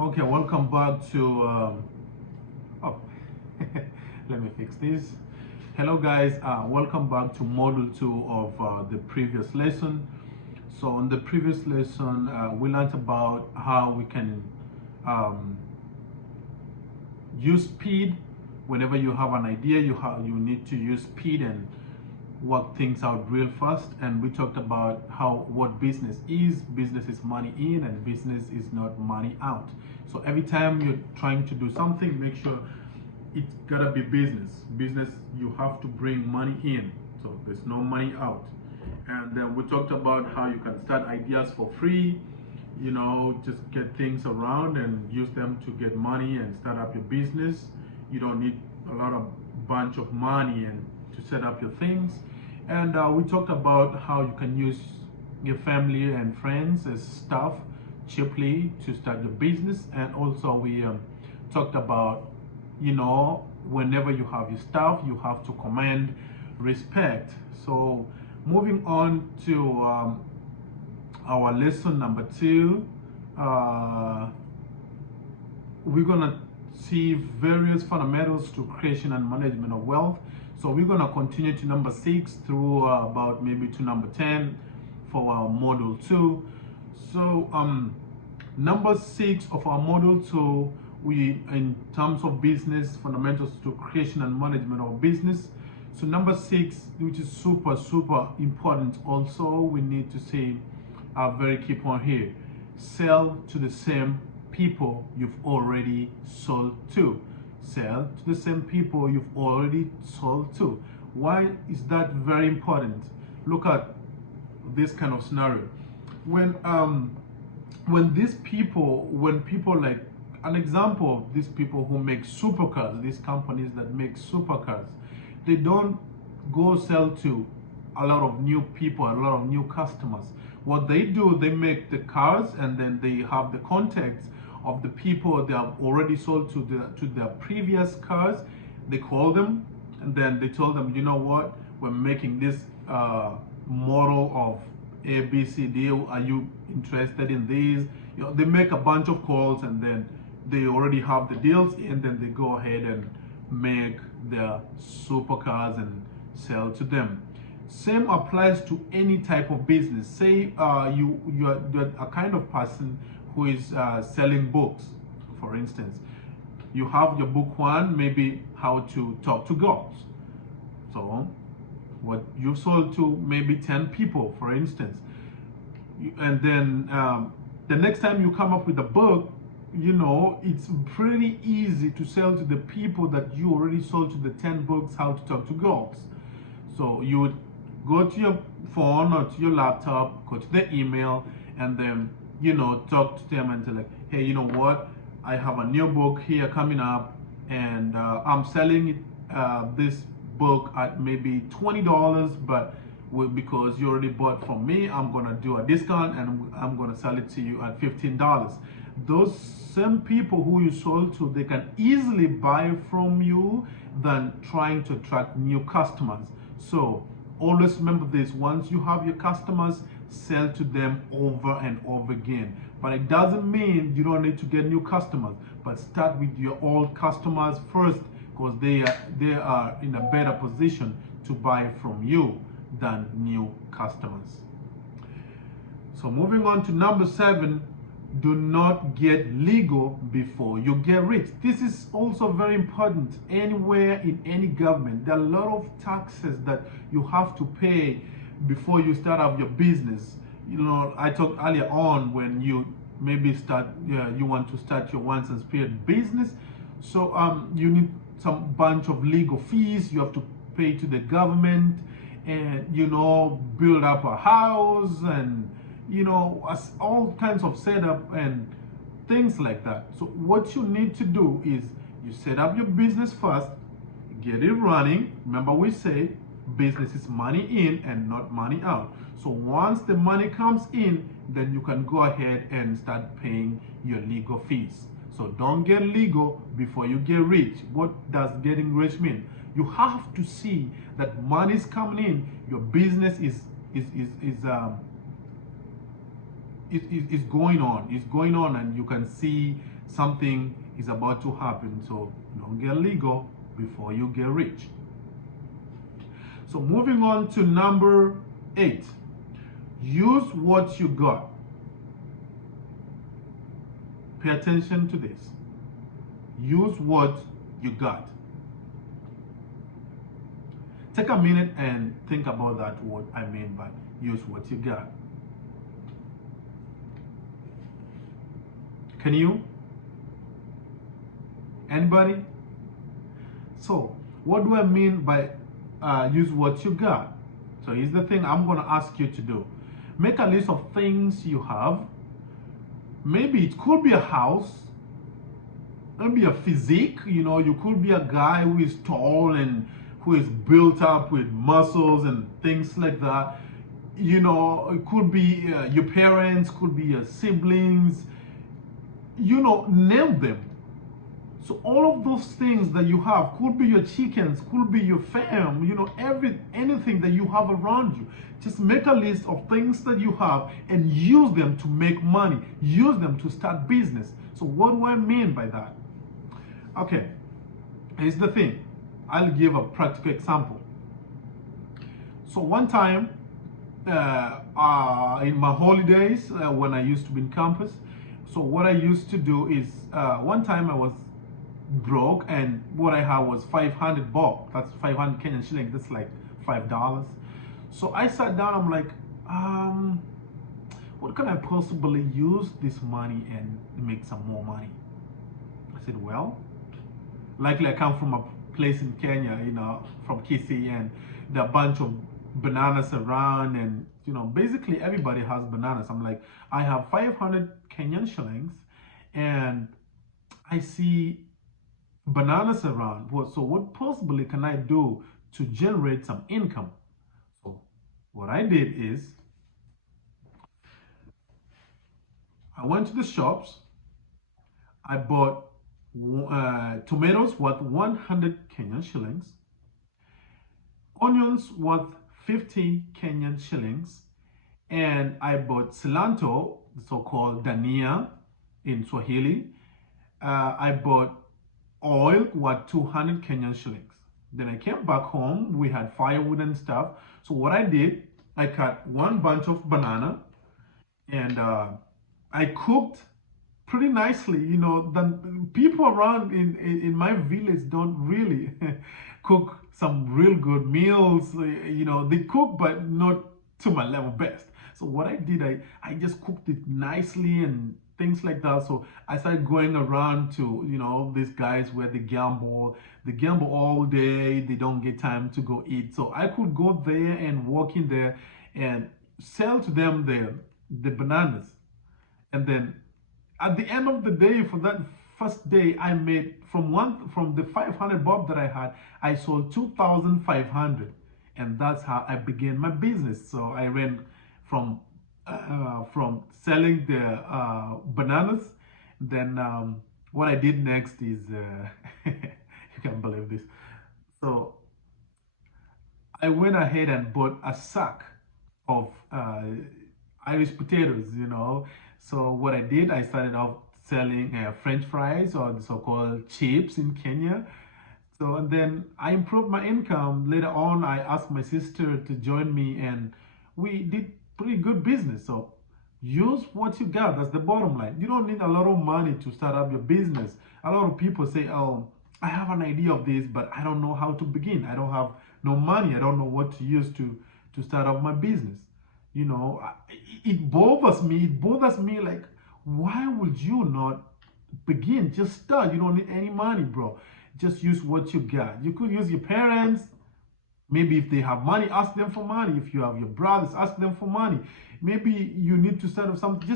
Okay, welcome back to. Oh, let me fix this. Hello, guys. Welcome back to module 2 of the previous lesson. So, in the previous lesson, we learned about how we can um, use speed. Whenever you have an idea, you need to use speed and work things out real fast. And we talked about how what business is. Business is money in, and business is not money out. So every time you're trying to do something, make sure it's gotta be business. Business, you have to bring money in, so there's no money out. And then we talked about how you can start ideas for free, just get things around and use them to get money and start up your business. You don't need a lot of bunch of money and to set up your things. And we talked about how you can use your family and friends as staff cheaply to start your business. And also we talked about, whenever you have your staff, you have to command respect. So moving on to our lesson number 2, we're gonna see various fundamentals to creation and management of wealth. So we're gonna continue to number 6 through about maybe to number 10 for our module 2. So number 6 of our module 2, we in terms of business fundamentals to creation and management of business. So number 6, which is super important also, we need to say a very key point here: sell to the same people you've already sold to. Sell to the same people you've already sold to. Why is that very important? Look at this kind of scenario. When people like an example of these people who make supercars, these companies that make supercars, they don't go sell to a lot of new people, a lot of new customers. What they do, they make the cars and then they have the contacts of the people they have already sold to their previous cars. They call them and then they tell them, you know what, we're making this model of A, B, C, D. Are you interested in these? They make a bunch of calls and then they already have the deals, and then they go ahead and make their supercars and sell to them. Same applies to any type of business. Say you're a kind of person who is selling books, for instance. You have your book 1, maybe how to talk to girls. So what you sold to maybe 10 people, for instance. And then the next time you come up with a book, it's pretty easy to sell to the people that you already sold to the 10 books, how to talk to girls. So you would go to your phone or to your laptop, go to the email, and then, talk to them and say like, hey, you know what? I have a new book here coming up, and I'm selling it, this book at maybe $20, but because you already bought from me, I'm gonna do a discount and I'm gonna sell it to you at $15. Those same people who you sold to, they can easily buy from you than trying to attract new customers. So always remember this: once you have your customers, sell to them over and over again. But it doesn't mean you don't need to get new customers, but start with your old customers first, because they are in a better position to buy from you than new customers. So moving on to number 7, do not get legal before you get rich. This is also very important. Anywhere in any government, there are a lot of taxes that you have to pay before you start up your business. I talked earlier on when you maybe you want to start your Wines and Spirit business. So you need some bunch of legal fees you have to pay to the government, and build up a house, and all kinds of setup and things like that. So what you need to do is you set up your business first, get it running. Remember, we say business is money in and not money out. So once the money comes in, then you can go ahead and start paying your legal fees. So don't get legal before you get rich. What does getting rich mean? You have to see that money is coming in, your business is going on, and you can see something is about to happen. So don't get legal before you get rich. So moving on to number 8, use what you got. Pay attention to this. Use what you got. Take a minute and think about that, what I mean by use what you got. Can you? Anybody? So, what do I mean by use what you got? So here's the thing I'm going to ask you to do. Make a list of things you have. Maybe it could be a house, maybe a physique. You could be a guy who is tall and who is built up with muscles and things like that. It could be your parents, could be your siblings, name them. So all of those things that you have, could be your chickens, could be your fam, anything that you have around you. Just make a list of things that you have and use them to make money. Use them to start business. So what do I mean by that? Okay, here's the thing. I'll give a practical example. So one time, in my holidays, when I used to be in campus, so what I used to do is, one time I was broke and what I had was 500 bob. That's 500 Kenyan shillings. That's like $5. So I sat down. I'm like, what can I possibly use this money and make some more money? I said, well, likely I come from a place in Kenya, from Kisii, and there are a bunch of bananas around, and basically everybody has bananas. I'm like, I have 500 Kenyan shillings and I see bananas around. So what possibly can I do to generate some income? So what I did is I went to the shops. I bought tomatoes worth 100 Kenyan shillings, onions worth 50 Kenyan shillings, and I bought cilantro, so-called dania in Swahili. I bought oil worth 200 Kenyan shillings. Then I came back home. We had firewood and stuff. So what I did, I cut one bunch of banana and I cooked pretty nicely. The people around in my village don't really cook some real good meals. They cook, but not to my level best. So what I did, I just cooked it nicely and things like that. So I started going around to, these guys where they gamble all day. They don't get time to go eat. So I could go there and walk in there and sell to them the bananas. And then at the end of the day, for that first day, I made from the 500 bob that I had, I sold 2,500, and that's how I began my business. So I ran from selling the bananas. Then what I did next is you can't believe this. So I went ahead and bought a sack of Irish potatoes. So what I did, I started off selling French fries, or the so-called chips in Kenya. So, and then I improved my income. Later on, I asked my sister to join me, and we did pretty good business. So use what you got. That's the bottom line. You don't need a lot of money to start up your business. A lot of people say, oh, I have an idea of this, but I don't know how to begin. I don't have no money. I don't know what to use to start up my business. It bothers me. It bothers me, like, why would you not begin? Just start. You don't need any money, bro. Just use what you got. You could use your parents. Maybe if they have money, ask them for money. If you have your brothers, ask them for money. Maybe you need to start up something.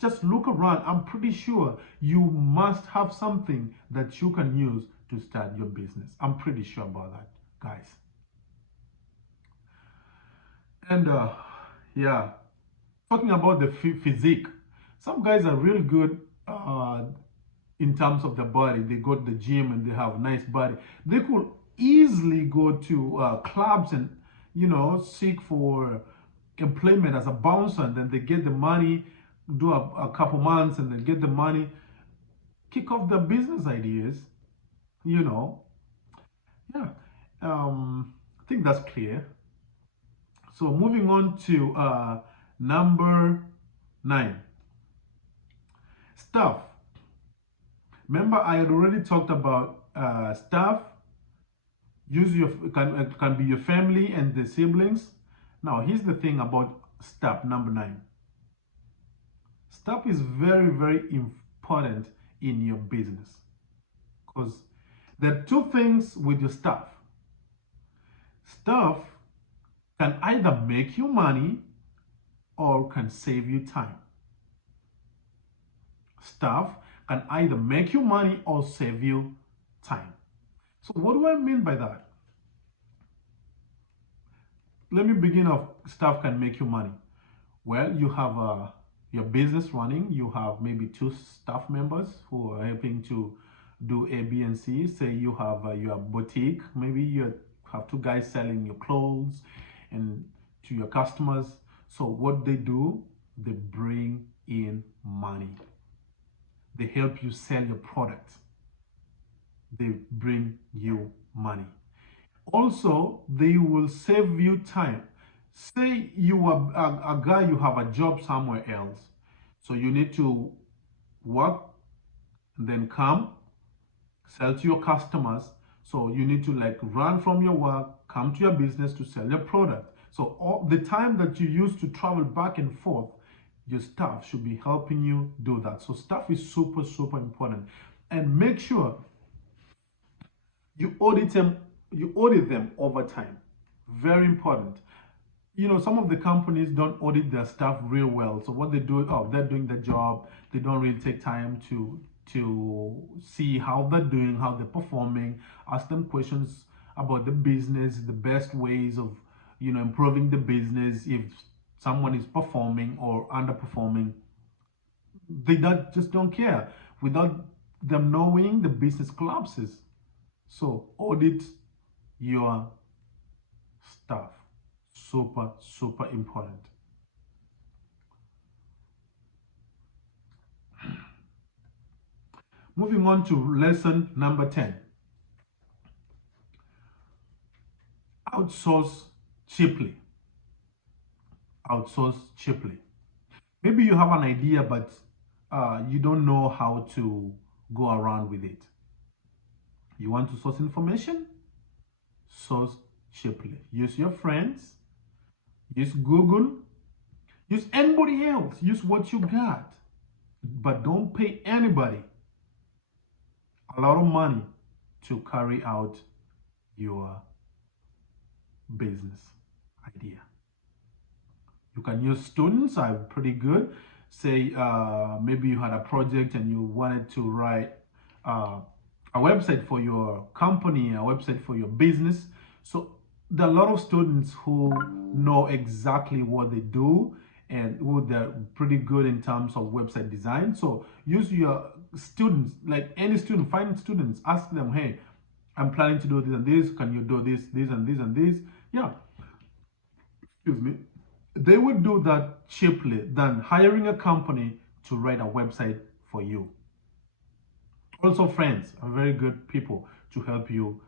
Just look around. I'm pretty sure you must have something that you can use to start your business. I'm pretty sure about that, guys. And yeah, talking about the physique, some guys are real good in terms of the body. They go to the gym and they have a nice body. They could easily go to clubs and seek for employment as a bouncer, and then they get the money, do a couple months and then get the money, kick off their business ideas, you know. Yeah, I think that's clear. So moving on to number 9, staff. Remember, I had already talked about staff. Use your can be your family and the siblings. Now, here's the thing about staff. Number 9, staff is very, very important in your business because there are two things with your staff. Staff can either make you money or can save you time. Staff can either make you money or save you time. So what do I mean by that? Let me begin off. Staff can make you money. Well, you have your business running. You have maybe 2 staff members who are helping to do A, B, and C. Say you have your boutique. Maybe you have 2 guys selling your clothes and to your customers. So what they do, they bring in money. They help you sell your product. They bring you money. Also, they will save you time. Say you are a guy, you have a job somewhere else. So you need to work, then come, sell to your customers. So you need to like run from your work, come to your business to sell your product. So all the time that you use to travel back and forth, your staff should be helping you do that. So staff is super, super important. And make sure you audit them over time. Very important. You know, some of the companies don't audit their staff real well. So what they do, oh, they're doing the job. They don't really take time to see how they're doing, how they're performing, ask them questions about the business, the best ways of, you know, improving the business. If someone is performing or underperforming, they just don't care. Without them knowing, the business collapses. So audit your staff. Super, super important. Moving on to lesson number 10. Outsource cheaply. Outsource cheaply. Maybe you have an idea, but you don't know how to go around with it. You want to source information? Source cheaply. Use your friends. Use Google. Use anybody else. Use what you got. But don't pay anybody a lot of money to carry out your business idea. You can use students, are pretty good. Say maybe you had a project and you wanted to write a website for your company, a website for your business. So there are a lot of students who know exactly what they do and who they're pretty good in terms of website design. So use your students, like any student, find students, ask them, hey, I'm planning to do this and this. Can you do this, this and this and this? Yeah, excuse me. They would do that cheaply than hiring a company to write a website for you. Also, friends are very good people to help you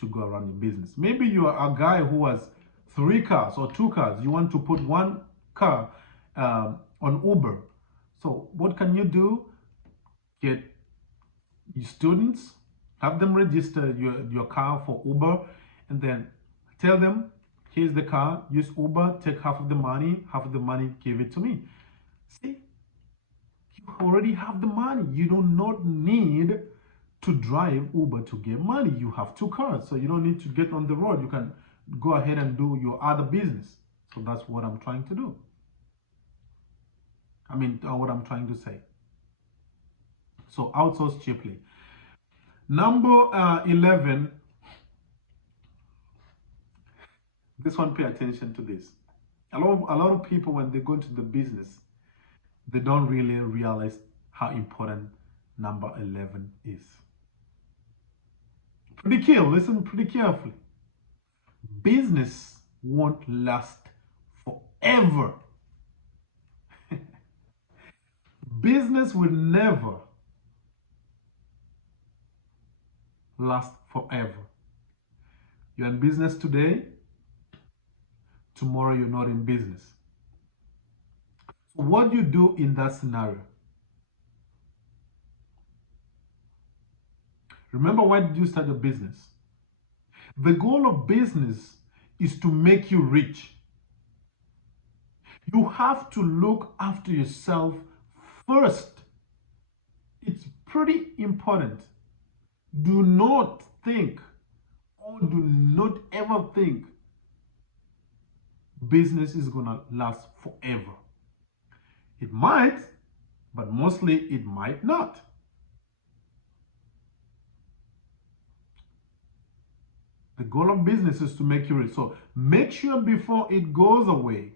to go around your business. Maybe you are a guy who has 3 cars or 2 cars. You want to put 1 car on Uber. So what can you do? Get your students, have them register your car for Uber, and then tell them, here's the car, use Uber, take half of the money, give it to me. See, you already have the money. You do not need to drive Uber to get money. You have 2 cars, so you don't need to get on the road. You can go ahead and do your other business. So that's what I'm trying to do. What I'm trying to say. So outsource cheaply. Number 11. This one, pay attention to this. A lot of people, when they go into the business, they don't really realize how important number 11 is. Listen pretty carefully. Business won't last forever. Business will never last forever. You're in business today, tomorrow you're not in business. So what do you do in that scenario? Remember, why did you start your business? The goal of business is to make you rich. You have to look after yourself first. It's pretty important. Do not think, or do not ever think business is gonna last forever. It might, but mostly it might not. The goal of business is to make you rich. So make sure before it goes away,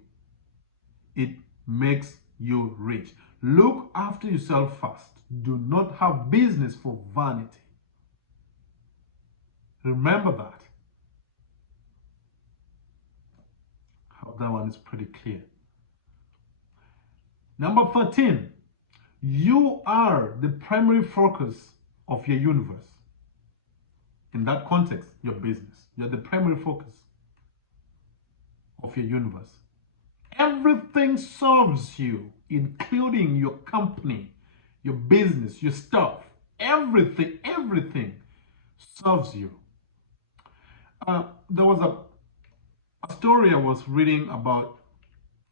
it makes you rich. Look after yourself first. Do not have business for vanity. Remember that. Hope that one is pretty clear. Number 13, you are the primary focus of your universe. In that context, your business. You're the primary focus of your universe. Everything serves you, including your company, your business, your stuff. Everything serves you. There was a story I was reading about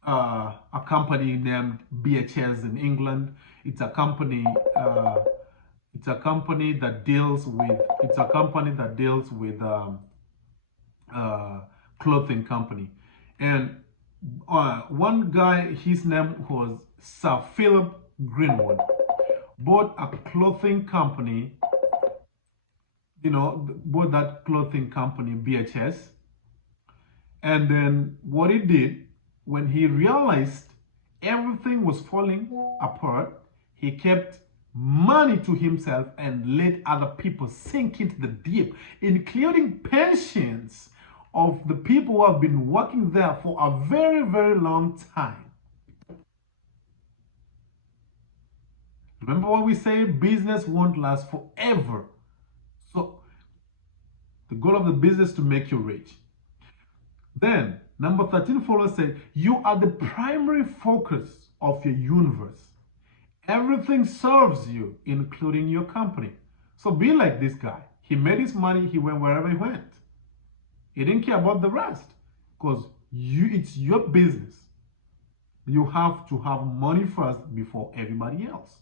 a company named BHS in England. It's a company. It's a company that deals with. It's a company that deals with clothing company, and one guy, his name was Sir Philip Greenwood, bought a clothing company. Bought that clothing company BHS, and then what he did, when he realized everything was falling apart, he kept money to himself and let other people sink into the deep, including pensions of the people who have been working there for a very, very long time. Remember what we say, business won't last forever. So the goal of the business is to make you rich. Then, number 13 follows said, you are the primary focus of your universe. Everything serves you, including your company. So be like this guy. He made his money, he went wherever he went. He didn't care about the rest, because it's your business. You have to have money first before everybody else.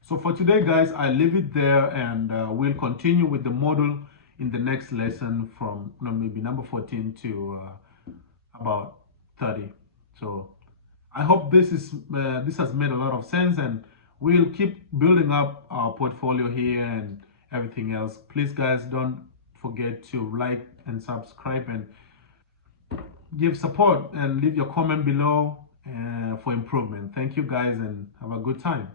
So for today, guys, I leave it there, and we'll continue with the model in the next lesson from maybe number 14 to about 30. So I hope this has made a lot of sense, and we'll keep building up our portfolio here and everything else. Please, guys, don't forget to like and subscribe and give support and leave your comment below for improvement. Thank you, guys, and have a good time.